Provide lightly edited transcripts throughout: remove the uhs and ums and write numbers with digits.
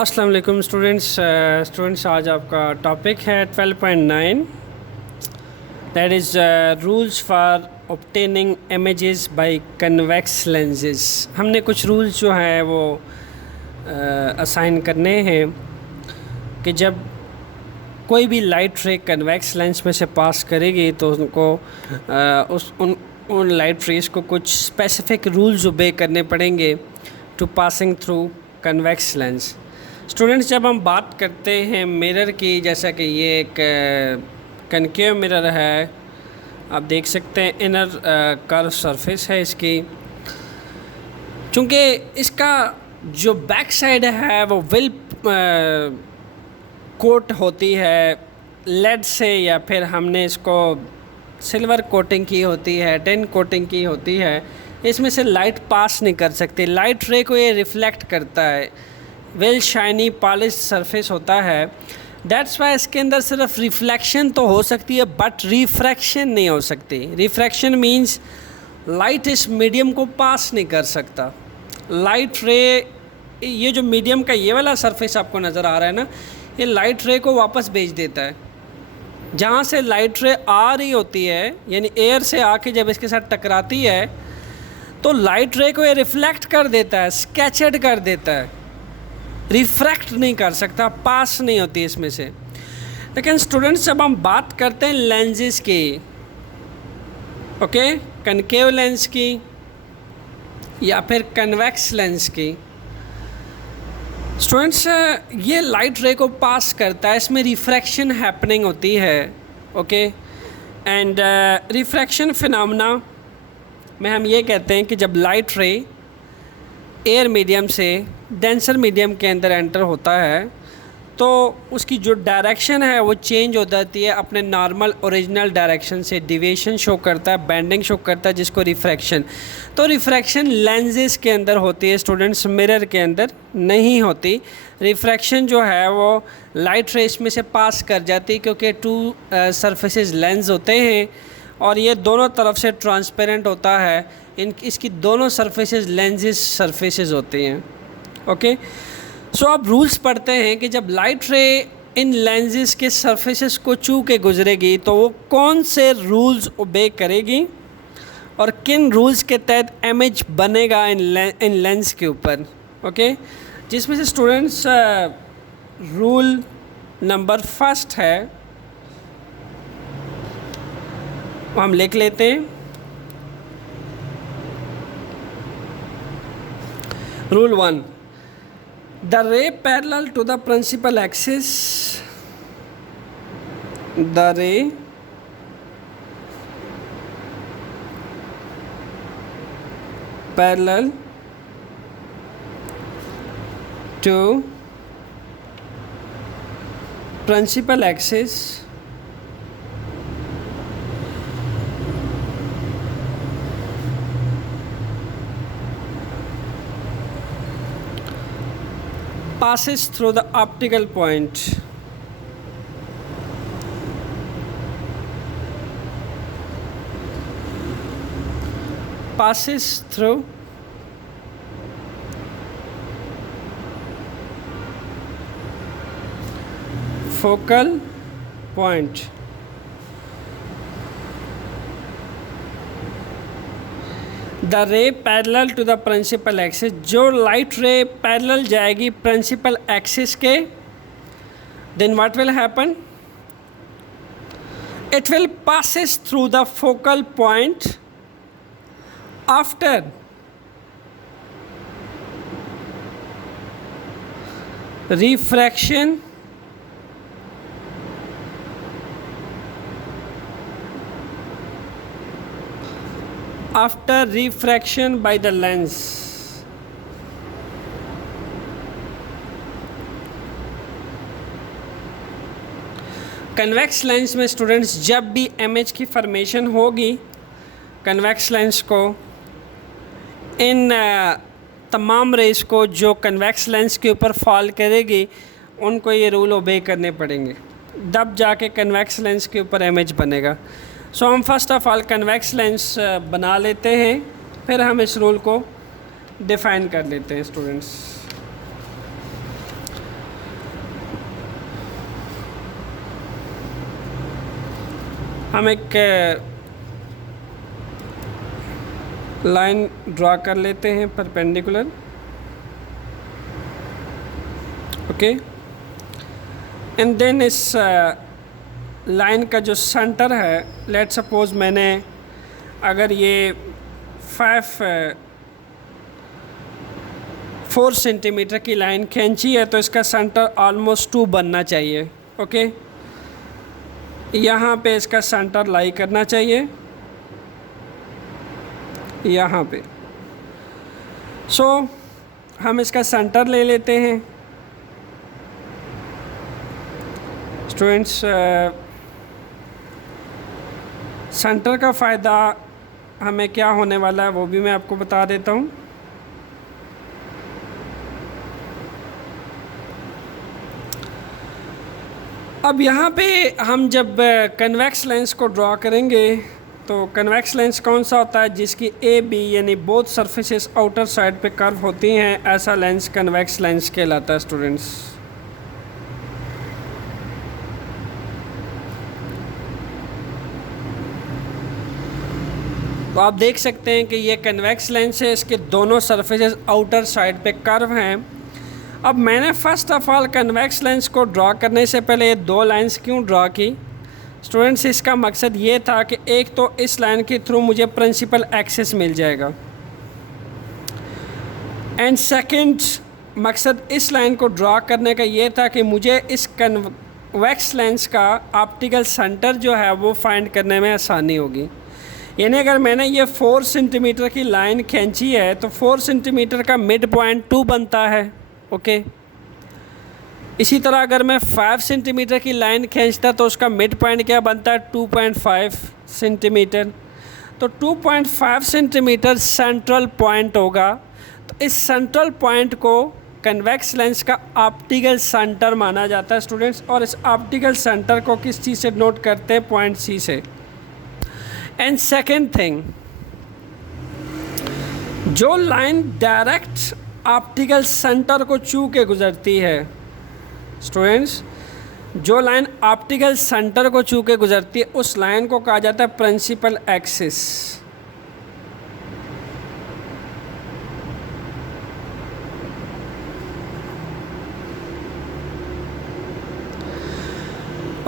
अस्सलाम वालेकुम स्टूडेंट्स आज आपका टॉपिक है 12.9 that is rules for obtaining images bye convex lenses. हमने कुछ रूल्स जो हैं वो असाइन करने हैं कि जब कोई भी लाइट रे कन्वेक्स लेंस में से पास करेगी तो उनको उन लाइट रेस को कुछ स्पेसिफिक रूल्स ओबे करने पड़ेंगे to passing through convex lens. Students, जब हम बात करते हैं मिरर की, जैसा कि ये एक कनकेव मिरर है, आप देख सकते हैं इनर कर्व सरफेस है इसकी। चूँकि इसका जो बैक साइड है वो वेल कोट होती है लेड से, या फिर हमने इसको सिल्वर कोटिंग की होती है, टिन कोटिंग की होती है, इसमें से लाइट पास नहीं कर सकती। लाइट रे को ये रिफ्लेक्ट करता है, वेल शाइनी पॉलिश सरफेस होता है। दैट्स वाई इसके अंदर सिर्फ रिफ्लेक्शन तो हो सकती है बट रिफ्रैक्शन नहीं हो सकती। रिफ्रैक्शन मींस लाइट इस मीडियम को पास नहीं कर सकता। लाइट रे, ये जो मीडियम का ये वाला सरफेस आपको नज़र आ रहा है ना, ये लाइट रे को वापस भेज देता है। जहाँ से लाइट रे आ रही होती है, यानी एयर से आके जब इसके साथ टकराती है तो लाइट रे को ये रिफ्लेक्ट कर देता है, स्कैचर्ड कर देता है, रिफ्रैक्ट नहीं कर सकता, पास नहीं होती इसमें से। लेकिन स्टूडेंट्स, जब हम बात करते हैं लेंसेज की, ओके, कनकेव लेंस की या फिर कन्वेक्स लेंस की, स्टूडेंट्स ये लाइट रे को पास करता है, इसमें रिफ्रैक्शन हैपनिंग होती है, ओके। एंड रिफ्रैक्शन फिनोमेना में हम ये कहते हैं कि जब लाइट रे एयर मीडियम से डेंसर मीडियम के अंदर एंटर होता है तो उसकी जो डायरेक्शन है वो चेंज हो जाती है अपने नॉर्मल ओरिजिनल डायरेक्शन से। डिविएशन शो करता है, बेंडिंग शो करता है, जिसको रिफ्रैक्शन। तो रिफ्रैक्शन लेंसेज के अंदर होती है स्टूडेंट्स, मिरर के अंदर नहीं होती। रिफ्रैक्शन जो है वो लाइट रेस में से पास कर जाती है, क्योंकि टू सरफेसेस लेंस होते हैं और ये दोनों तरफ से ट्रांसपेरेंट होता है। इसकी दोनों सरफेसेस लेंसेज सरफेसेस होती हैं, ओके। सो अब रूल्स पढ़ते हैं कि जब लाइट रे इन लेंसेज के सरफेसेस को छू के गुजरेगी तो वो कौन से रूल्स ओबे करेगी और किन रूल्स के तहत इमेज बनेगा इन लेंस के ऊपर, ओके। जिसमें से स्टूडेंट्स रूल नंबर फर्स्ट है, वो हम लिख लेते हैं। Rule 1. The ray parallel to the principal axis. The ray parallel to principal axis passes through the optical point. Passes through focal point. The ray parallel to the principal axis, जो light ray parallel जाएगी principal axis के, then what will happen, it will passes through the focal point after refraction after refraction by the lens. Convex lens में students जब भी image की formation होगी, convex lens को इन तमाम रेस को जो कन्वेक्स लेंस के ऊपर फॉल करेगी उनको ये रूल ओबे करने पड़ेंगे, तब जाके कन्वेक्स लेंस के ऊपर इमेज बनेगा। सो हम first of all convex lens बना लेते हैं, फिर हम इस रूल को डिफ़ाइन कर लेते हैं स्टूडेंट्स। हम एक लाइन ड्रा कर लेते हैं परपेंडिकुलर, ओके। एंड देन इस लाइन का जो सेंटर है, लेट सपोज मैंने अगर ये 4 सेंटीमीटर की लाइन खींची है तो इसका सेंटर ऑलमोस्ट 2 बनना चाहिए, ओके। यहाँ पे इसका सेंटर लाई करना चाहिए, यहाँ पे। सो हम इसका सेंटर ले लेते हैं स्टूडेंट्स। सेंटर का फ़ायदा हमें क्या होने वाला है वो भी मैं आपको बता देता हूँ। अब यहाँ पे हम जब कन्वेक्स लेंस को ड्रॉ करेंगे तो कन्वेक्स लेंस कौन सा होता है, जिसकी ए बी यानी बोथ सरफेसेस आउटर साइड पे कर्व होती हैं, ऐसा लेंस कन्वेक्स लेंस कहलाता है स्टूडेंट्स। तो आप देख सकते हैं कि ये कन्वेक्स लेंस है, इसके दोनों सरफेसेस आउटर साइड पे कर्व हैं। अब मैंने first of all convex lens को ड्रॉ करने से पहले ये 2 लाइंस क्यों ड्रॉ की स्टूडेंट्स? इसका मकसद ये था कि एक तो इस लाइन के थ्रू मुझे प्रिंसिपल एक्सिस मिल जाएगा, एंड सेकंड मकसद इस लाइन को ड्रॉ करने का ये था कि मुझे इस कन्वेक्स लेंस का ऑप्टिकल सेंटर जो है वो फाइंड करने में आसानी होगी। यानी अगर मैंने ये 4 सेंटीमीटर की लाइन खींची है तो 4 सेंटीमीटर का मिड पॉइंट 2 बनता है, ओके। इसी तरह अगर मैं 5 सेंटीमीटर की लाइन खींचता तो उसका मिड पॉइंट क्या बनता है, 2.5 सेंटीमीटर। तो 2.5 सेंटीमीटर सेंट्रल पॉइंट होगा। तो इस सेंट्रल पॉइंट को कन्वेक्स लेंस का ऑप्टिकल सेंटर माना जाता है स्टूडेंट्स। और इस ऑप्टिकल सेंटर को किस चीज़ से नोट करते हैं, पॉइंट सी से। एंड सेकेंड थिंग, जो लाइन डायरेक्ट ऑप्टिकल सेंटर को छू के गुजरती है स्टूडेंट्स, जो लाइन ऑप्टिकल सेंटर को छू के गुजरती है उस लाइन को कहा जाता है principal axis.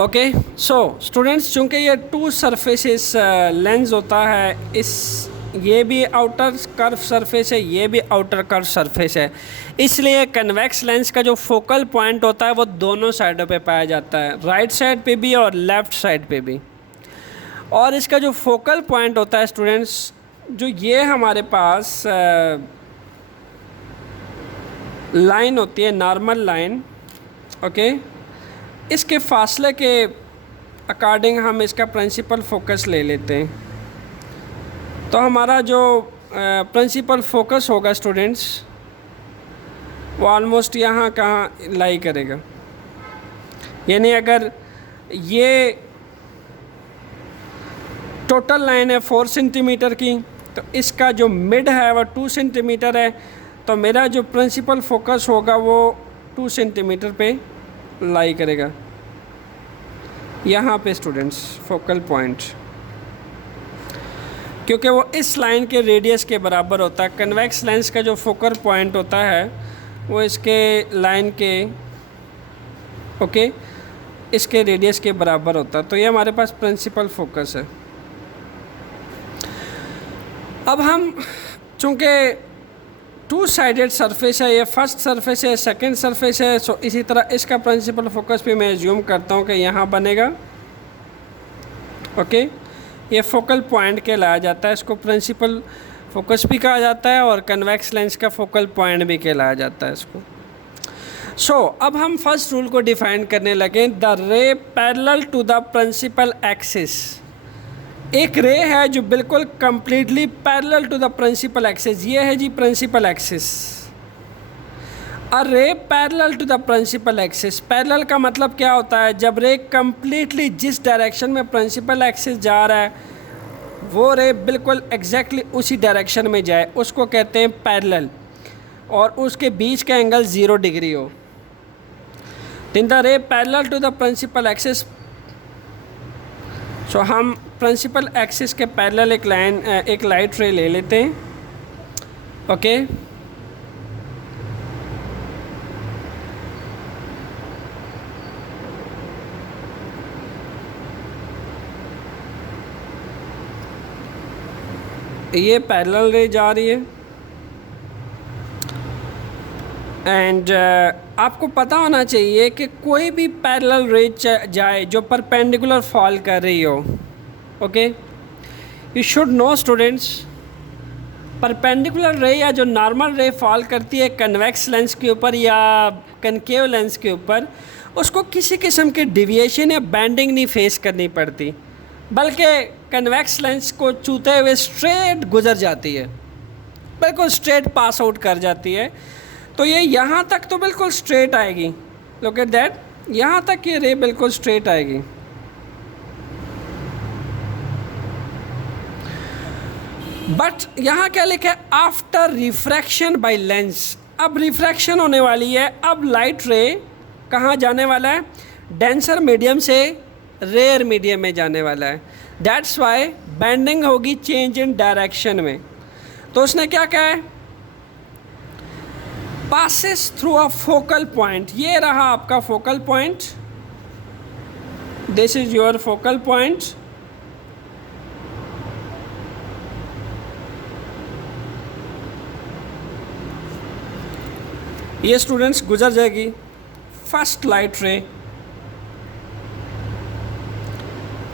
Okay. So students, चूँकि ये 2 सरफेसेस लेंस होता है, इस ये भी आउटर कर्व सरफेस है, ये भी आउटर कर्व सरफेस है, इसलिए कन्वेक्स लेंस का जो फोकल पॉइंट होता है वो दोनों साइडों पे पाया जाता है, राइट साइड पे भी और लेफ़्ट साइड पे भी। और इसका जो फोकल पॉइंट होता है स्टूडेंट्स, जो ये हमारे पास लाइन होती है, नॉर्मल लाइन, ओके, इसके फासले के अकॉर्डिंग हम इसका प्रिंसिपल फोकस ले लेते हैं। तो हमारा जो प्रिंसिपल फोकस होगा स्टूडेंट्स वो ऑलमोस्ट यहाँ कहाँ लाई करेगा। यानी अगर ये टोटल लाइन है 4 सेंटीमीटर की, तो इसका जो मिड है वो 2 सेंटीमीटर है, तो मेरा जो प्रिंसिपल फोकस होगा वो 2 सेंटीमीटर पे लाई करेगा, यहाँ पे स्टूडेंट्स फोकल पॉइंट, क्योंकि वो इस लाइन के रेडियस के बराबर होता है। कन्वेक्स लेंस का जो फोकल पॉइंट होता है वो इसके लाइन के, ओके, इसके रेडियस के बराबर होता है। तो ये हमारे पास प्रिंसिपल फोकस है। अब हम चूँकि 2 साइडेड सरफेस है, ये फर्स्ट सरफेस है, सेकंड सरफेस है, सो इसी तरह इसका प्रिंसिपल फोकस भी मैं एज्यूम करता हूँ कि यहाँ बनेगा, ओके। ये फोकल पॉइंट कहलाया जाता है, इसको प्रिंसिपल फोकस भी कहा जाता है और कन्वेक्स लेंस का फोकल पॉइंट भी कहलाया जाता है इसको। सो अब हम फर्स्ट रूल को डिफाइन करने लगे, the ray parallel to the principal axis. एक रे है जो बिल्कुल completely parallel to the principal axis, ये है जी principal axis. A ray parallel to the principal axis, parallel का मतलब क्या होता है, जब रे कंप्लीटली जिस डायरेक्शन में प्रिंसिपल एक्सिस जा रहा है वो रे बिल्कुल एग्जैक्टली उसी डायरेक्शन में जाए, उसको कहते हैं पैरेलल, और उसके बीच का एंगल 0 डिग्री हो। In the ray parallel to the principal axis so हम प्रिंसिपल एक्सिस के पैरेलल एक लाइट रे ले लेते हैं, ओके। ये पैरेलल रे जा रही है एंड आपको पता होना चाहिए कि कोई भी पैरेलल रे जाए जो परपेंडिकुलर फॉल कर रही हो, okay. You should know students, perpendicular रे या जो नॉर्मल रे फॉल करती है कन्वेक्स लेंस के ऊपर या कनकेव लेंस के ऊपर, उसको किसी किस्म के डिविएशन या बैंडिंग नहीं फेस करनी पड़ती, बल्कि कन्वेक्स लेंस को छूते हुए स्ट्रेट गुजर जाती है, बिल्कुल स्ट्रेट पास आउट कर जाती है। तो ये यहाँ तक तो बिल्कुल स्ट्रेट आएगी, लुक एट दैट, यहाँ तक ये रे बिल्कुल स्ट्रेट आएगी। बट यहाँ क्या लिखा है, आफ्टर रिफ्रैक्शन बाय लेंस। अब रिफ्रैक्शन होने वाली है, अब लाइट रे कहाँ जाने वाला है, डेंसर मीडियम से रेयर मीडियम में जाने वाला है। दैट्स वाई बेंडिंग होगी चेंज इन डायरेक्शन में। तो उसने क्या कहा है, passes through a focal point. ये रहा आपका focal point, this is your focal point. ये स्टूडेंट्स गुजर जाएगी फर्स्ट लाइट रे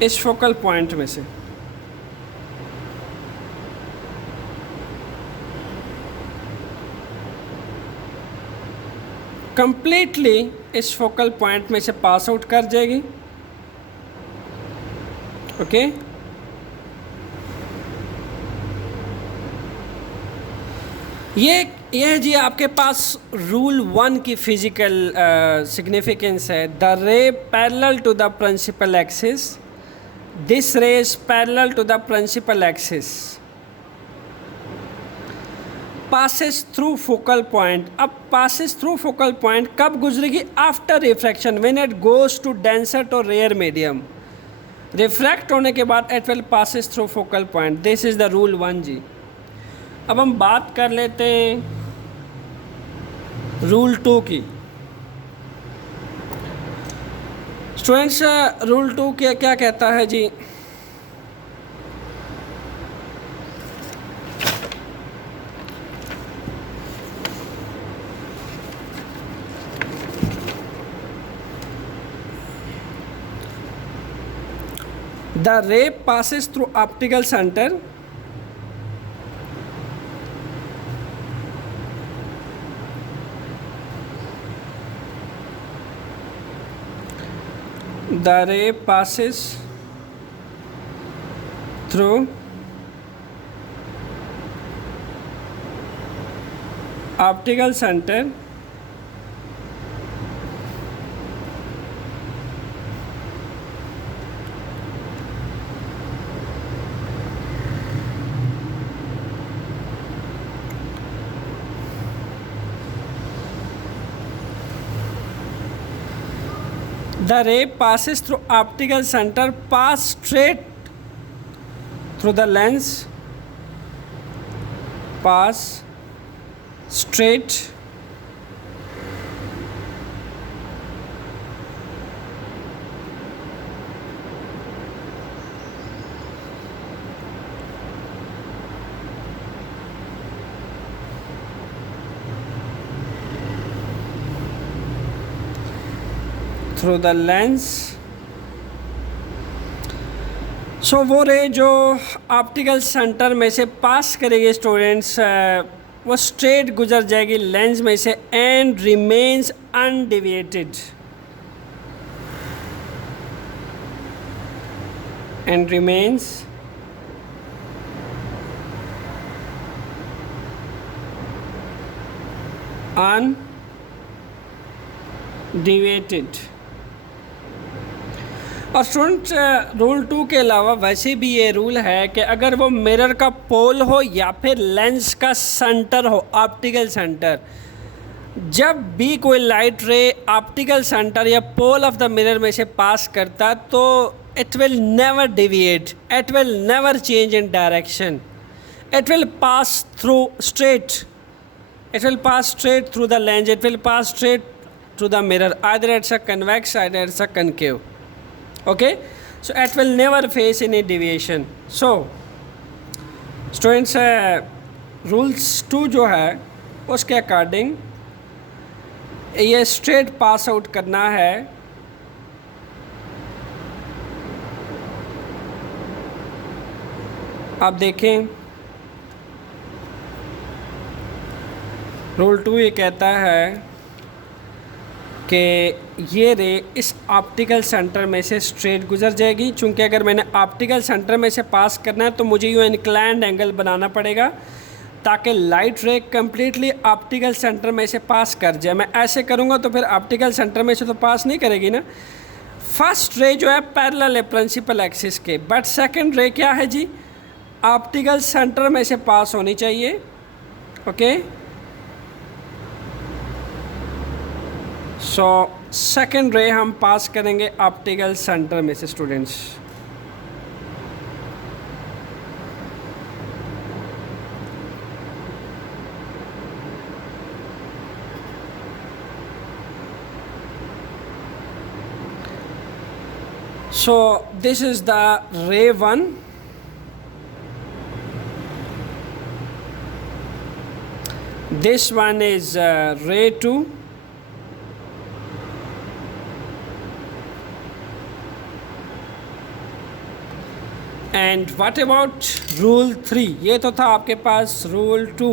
इस फोकल पॉइंट में से, कंप्लीटली इस फोकल पॉइंट में से पास आउट कर जाएगी, ओके। ये जी आपके पास रूल 1 की फिजिकल सिग्निफिकेंस है। The ray parallel to the principal axis, this ray is parallel to the principal axis, passes through focal point। अब passes through focal point कब गुजरेगी, after refraction, when it goes to denser to rare medium. Refract होने के बाद it will passes through focal point। This is the rule 1 जी। अब हम बात कर लेते हैं रूल 2 की। स्टूडेंट्स, रूल 2 क्या कहता है जी, the ray passes through optical center, the ray passes through optical center the ray passes through optical center, pass straight through the lens, pass straight through the lens. So वो रे जो optical centre में से पास करेगी students, वो straight गुजर जाएगी lens में से and remains undeviated, and remains undeviated. और स्टूडेंट, रूल 2 के अलावा वैसे भी ये रूल है कि अगर वो मिरर का पोल हो या फिर लेंस का सेंटर हो, ऑप्टिकल सेंटर, जब भी कोई लाइट रे ऑप्टिकल सेंटर या पोल ऑफ द मिरर में से पास करता तो it will never deviate, it will never change in direction, it will pass through straight, it will pass straight through the lens, it will pass straight through the mirror, either it's a convex, either it's a concave. Okay, so it will never face any deviation. So students rules 2 जो है उसके according ये straight pass out करना है। आप देखें rule 2 ये कहता है कि ये रे इस ऑप्टिकल सेंटर में से स्ट्रेट गुजर जाएगी। चूँकि अगर मैंने ऑप्टिकल सेंटर में से पास करना है तो मुझे यूँ इंक्लाइंड एंगल बनाना पड़ेगा ताकि लाइट रे कम्प्लीटली ऑप्टिकल सेंटर में से पास कर जाए। मैं ऐसे करूँगा तो फिर ऑप्टिकल सेंटर में से तो पास नहीं करेगी ना। फर्स्ट रे जो है पैरेलल है प्रिंसिपल एक्सिस के, बट सेकंड रे क्या है जी, ऑप्टिकल सेंटर में से पास होनी चाहिए। ओके, सो सेकंड रे हम पास करेंगे ऑप्टिकल सेंटर में से students. So this is the ray 1, this one is ray 2, and what about rule 3? ये तो था आपके पास rule 2,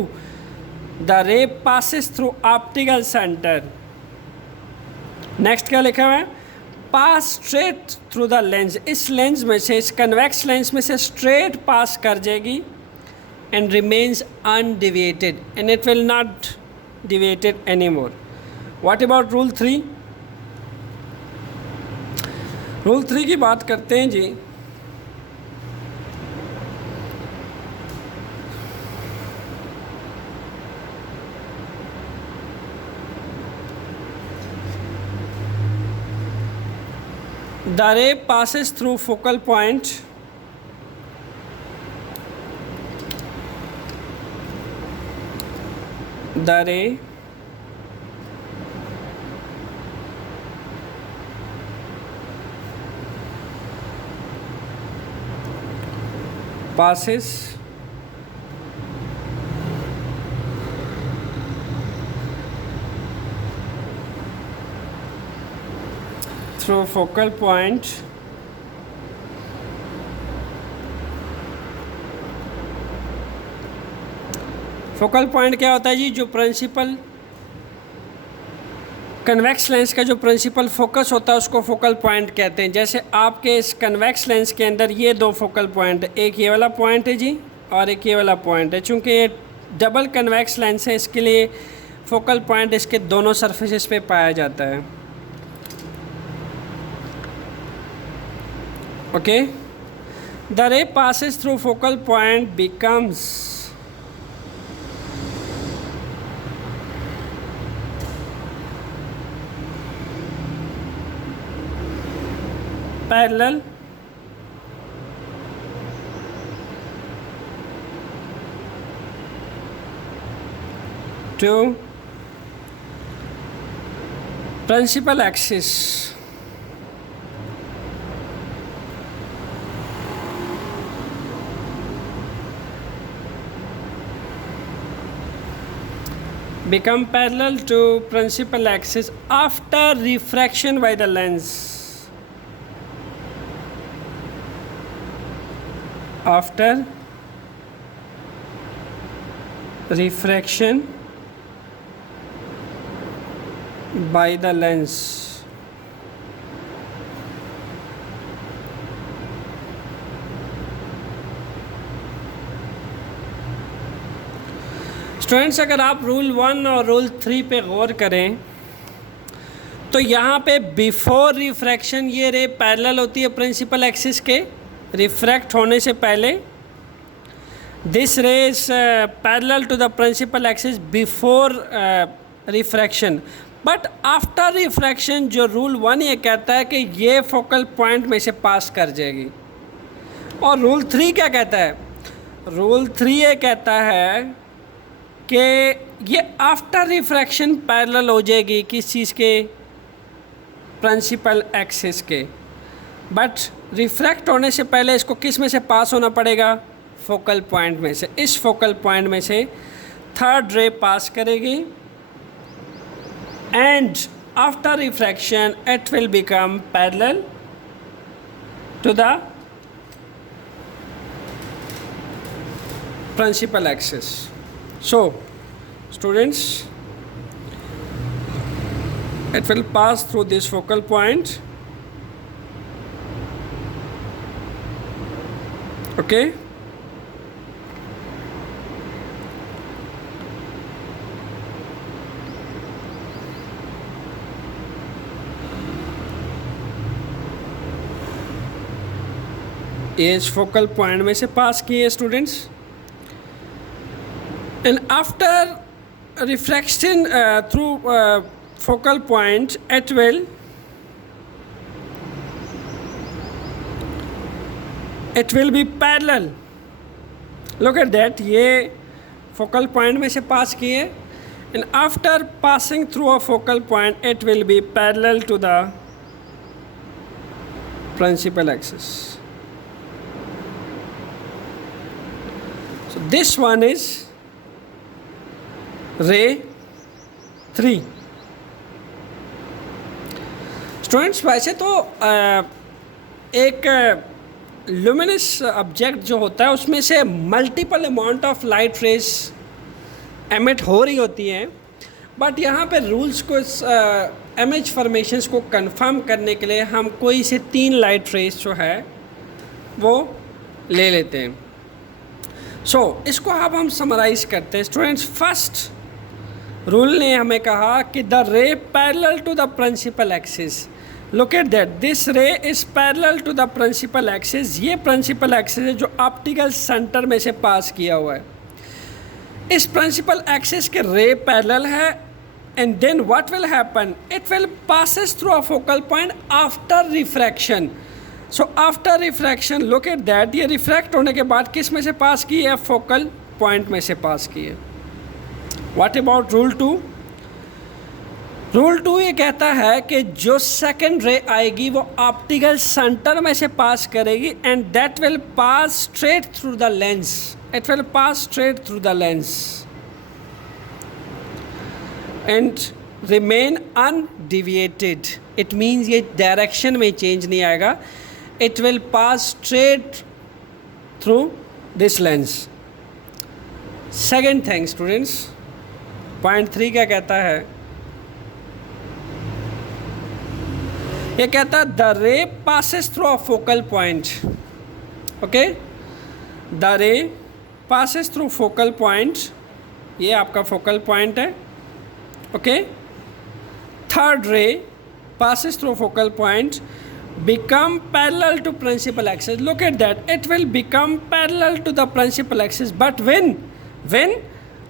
the ray passes through optical center। Next क्या लिखा हुआ है, पास स्ट्रेट थ्रू द लेंस, इस लेंस में से, इस कन्वेक्स लेंस में से स्ट्रेट पास कर जाएगी and remains undeviated and it will not deviated any more. What about rule 3? Rule 3 की बात करते हैं जी। The ray passes through focal point the ray passes through focal point focal point क्या होता है जी, जो प्रिंसिपल कन्वेक्स लेंस का जो प्रिंसिपल फोकस होता है उसको फोकल पॉइंट कहते हैं। जैसे आपके इस कन्वेक्स लेंस के अंदर ये 2 फोकल पॉइंट, एक ये वाला पॉइंट है जी और एक ये वाला पॉइंट है। चूँकि ये डबल कन्वेक्स लेंस है इसके लिए फोकल पॉइंट इसके दोनों सरफेसेस पे पाया जाता है। ओके, द रे passes through focal point becomes parallel to principal axis become parallel to principal axis after refraction by the lens, after refraction by the lens। Students, अगर आप रूल 1 और रूल 3 पे गौर करें तो यहाँ पे बिफोर रिफ्रैक्शन ये रे पैरेलल होती है प्रिंसिपल एक्सिस के, रिफ्रैक्ट होने से पहले this ray is parallel to the principal axis before refraction, but after refraction जो रूल 1 ये कहता है कि ये फोकल पॉइंट में से पास कर जाएगी, और रूल 3 क्या कहता है? रूल 3 ये कहता है कि ये आफ्टर रिफ्रैक्शन पैरेलल हो जाएगी किस चीज़ के? प्रिंसिपल एक्सिस के। बट रिफ्रैक्ट होने से पहले इसको किस में से पास होना पड़ेगा? फोकल पॉइंट में से। इस फोकल पॉइंट में से थर्ड रे पास करेगी, and after refraction it will become parallel to the principal axis. So students, it will pass through this focal point. Okay, ये इस फोकल पॉइंट में से पास किए students, and after refraction through focal point it will be parallel. Look at that, ये focal point में से पास किए, and after passing through a focal point it will be parallel to the principal axis. So this one is रे 3. Students वैसे तो एक luminous object जो होता है उसमें से multiple amount of light rays emit हो रही होती हैं, बट यहाँ पे रूल्स को इमेज फॉर्मेशंस को कंफर्म करने के लिए हम कोई से 3 लाइट रेज जो है वो ले लेते हैं. सो इसको अब हम समराइज करते हैं स्टूडेंट्स. फर्स्ट रूल ने हमें कहा कि the ray parallel to the principal axis. Look at that, this ray is parallel to the principal axis. ये प्रिंसिपल एक्सिस है जो ऑप्टिकल सेंटर में से पास किया हुआ है. इस प्रिंसिपल एक्सिस के रे पैरेलल है, and then what will happen? It will passes through a focal point after refraction. So after refraction, look at that, ये रिफ्रैक्ट होने के बाद किस में से पास की है? फोकल पॉइंट में से पास की है. What about rule 2? रूल 2 ये कहता है कि जो सेकेंड रे आएगी वो ऑप्टिकल सेंटर में से पास करेगी, and that will pass straight through the lens. It will pass straight through the lens and remain undeviated. It means ये डायरेक्शन में चेंज नहीं आएगा. It will pass straight through this lens. Second thing students, point 3 क्या कहता है? ये कहता है the ray passes through a focal point. Okay, the ray passes through focal point. ये आपका फोकल पॉइंट है. ओके, थर्ड रे passes through focal point, become parallel to principal axis. Look at that, it will become parallel to the principal axis, but when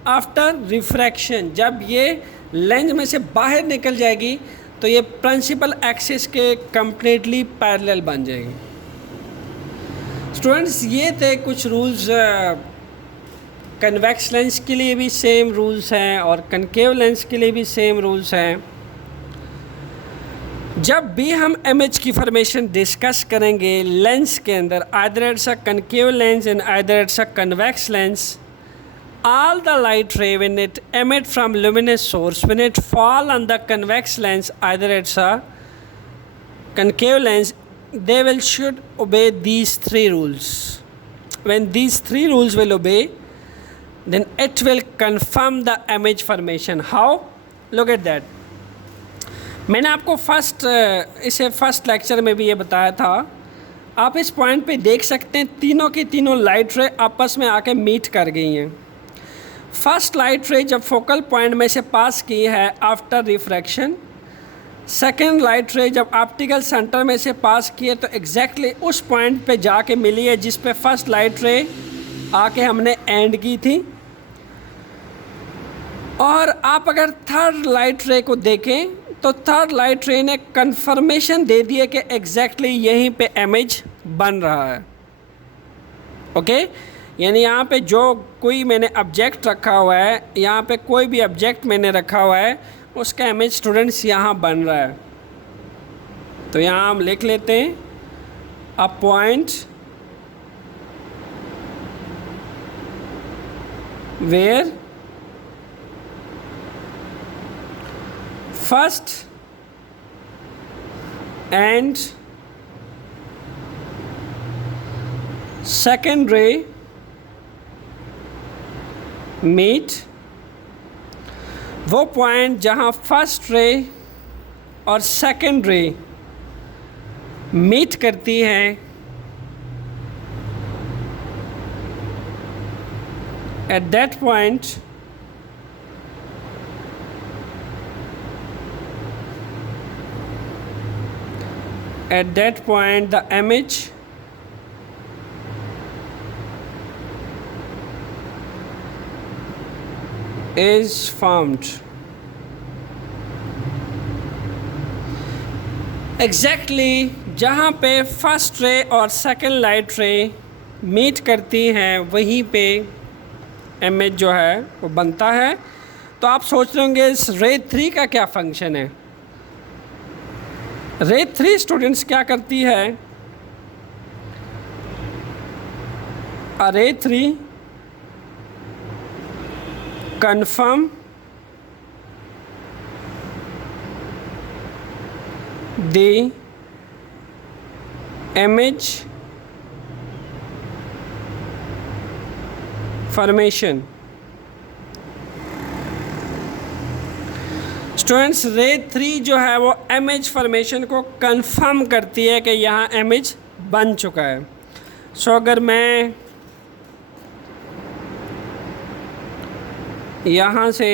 after refraction, जब ये lens में से बाहर निकल जाएगी तो ये प्रिंसिपल एक्सिस के कम्प्लीटली पैरेलल बन जाएगी. स्टूडेंट्स, ये थे कुछ रूल्स. कन्वेक्स लेंस के लिए भी सेम रूल्स हैं और कनकेव लेंस के लिए भी सेम रूल्स हैं. जब भी हम इमेज की फॉर्मेशन डिस्कस करेंगे लेंस के अंदर, either it's a concave lens and either it's a convex lens, all the light ray when it emit from luminous source, when it fall on the convex lens, either it's a concave lens, they will should obey these 3 rules. When these 3 rules will obey, then it will confirm the image formation. How? Look at that. मैंने आपको first lecture में भी ये बताया था. आप इस point पे देख सकते हैं तीनों की तीनों लाइट रे आपस में आके मीट कर गई हैं. फर्स्ट लाइट रे जब फोकल पॉइंट में से पास की है आफ्टर रिफ्रैक्शन, सेकेंड लाइट रे जब ऑप्टिकल सेंटर में से पास की है तो एग्जैक्टली उस पॉइंट पे जाके मिली है जिस पे फर्स्ट लाइट रे आके हमने एंड की थी. और आप अगर थर्ड लाइट रे को देखें तो थर्ड लाइट रे ने कंफर्मेशन दे दी है कि एग्जैक्टली यहीं पे इमेज बन रहा है। ओके, यानी यहाँ पे जो कोई मैंने ऑब्जेक्ट रखा हुआ है, यहाँ पे कोई भी ऑब्जेक्ट मैंने रखा हुआ है, उसका इमेज स्टूडेंट्स यहाँ बन रहा है। तो यहाँ हम लिख लेते हैं a point where first and second ray meet. वो पॉइंट जहाँ फर्स्ट रे और सेकेंड रे मीट करती हैं, at that point the image is formed। Exactly जहाँ पे फर्स्ट रे और सेकेंड लाइट रे मीट करती हैं वहीं पे इमेज जो है वो बनता है। तो आप सोच रहे होंगे इस रे 3 का क्या फंक्शन है। रे 3 स्टूडेंट्स क्या करती है, रे 3 confirm the image formation। Students रे 3 जो है वो इमेज फॉर्मेशन को कंफर्म करती है कि यहाँ इमेज बन चुका है। सो अगर मैं यहाँ से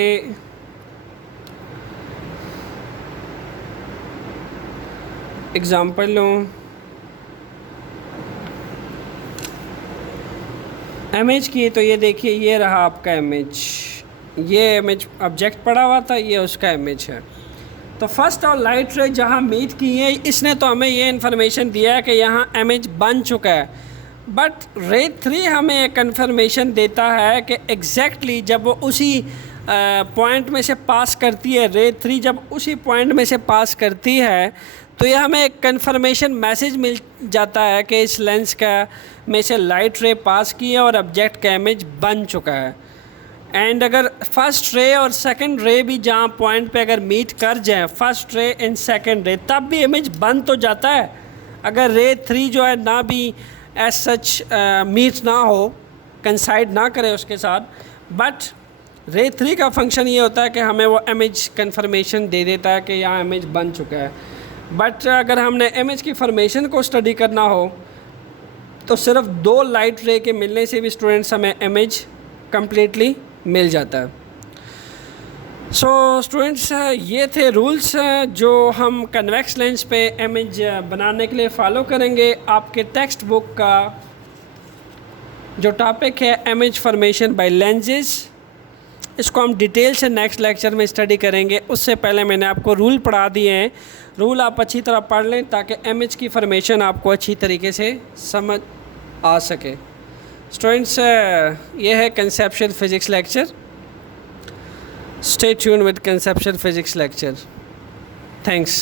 एग्ज़ाम्पल लूँ, इमेज की, तो ये देखिए ये रहा आपका इमेज, ये इमेज ऑब्जेक्ट पड़ा हुआ था, ये उसका इमेज है। तो फर्स्ट और लाइट रे जहाँ मीट की है, इसने तो हमें ये इन्फॉर्मेशन दिया है कि यहाँ इमेज बन चुका है। बट रे 3 हमें एक कन्फर्मेशन देता है कि एग्जैक्टली जब वो उसी पॉइंट में से पास करती है, रे 3 जब उसी पॉइंट में से पास करती है, तो ये हमें एक कन्फर्मेशन मैसेज मिल जाता है कि इस लेंस का में से लाइट रे पास की है और ऑब्जेक्ट का इमेज बन चुका है। एंड अगर फर्स्ट रे और सेकंड रे भी जहाँ पॉइंट पे अगर मीट कर जाए, फर्स्ट रे एंड सेकंड रे, तब भी इमेज बन तो जाता है। अगर रे 3 जो है ना भी एज सच मीट ना हो, कंसाइड ना करे उसके साथ, बट रे 3 का फंक्शन ये होता है कि हमें वो इमेज कंफर्मेशन दे देता है कि यहाँ इमेज बन चुका है। बट अगर हमने इमेज की फॉर्मेशन को स्टडी करना हो तो सिर्फ 2 लाइट रे के मिलने से भी स्टूडेंट्स हमें इमेज कम्प्लीटली मिल जाता है। सो स्टूडेंट्स ये थे रूल्स जो हम कन्वेक्स लेंस पे इमेज बनाने के लिए फ़ॉलो करेंगे। आपके टेक्स्ट बुक का जो टॉपिक है इमेज फॉर्मेशन बाय लेंसेज, इसको हम डिटेल से नेक्स्ट लेक्चर में स्टडी करेंगे। उससे पहले मैंने आपको रूल पढ़ा दिए हैं, रूल आप अच्छी तरह पढ़ लें ताकि इमेज की फॉर्मेशन आपको अच्छी तरीके से समझ आ सके। स्टूडेंट्स ये है conceptual physics lecture. Stay tuned with Conceptual Physics lecture. Thanks.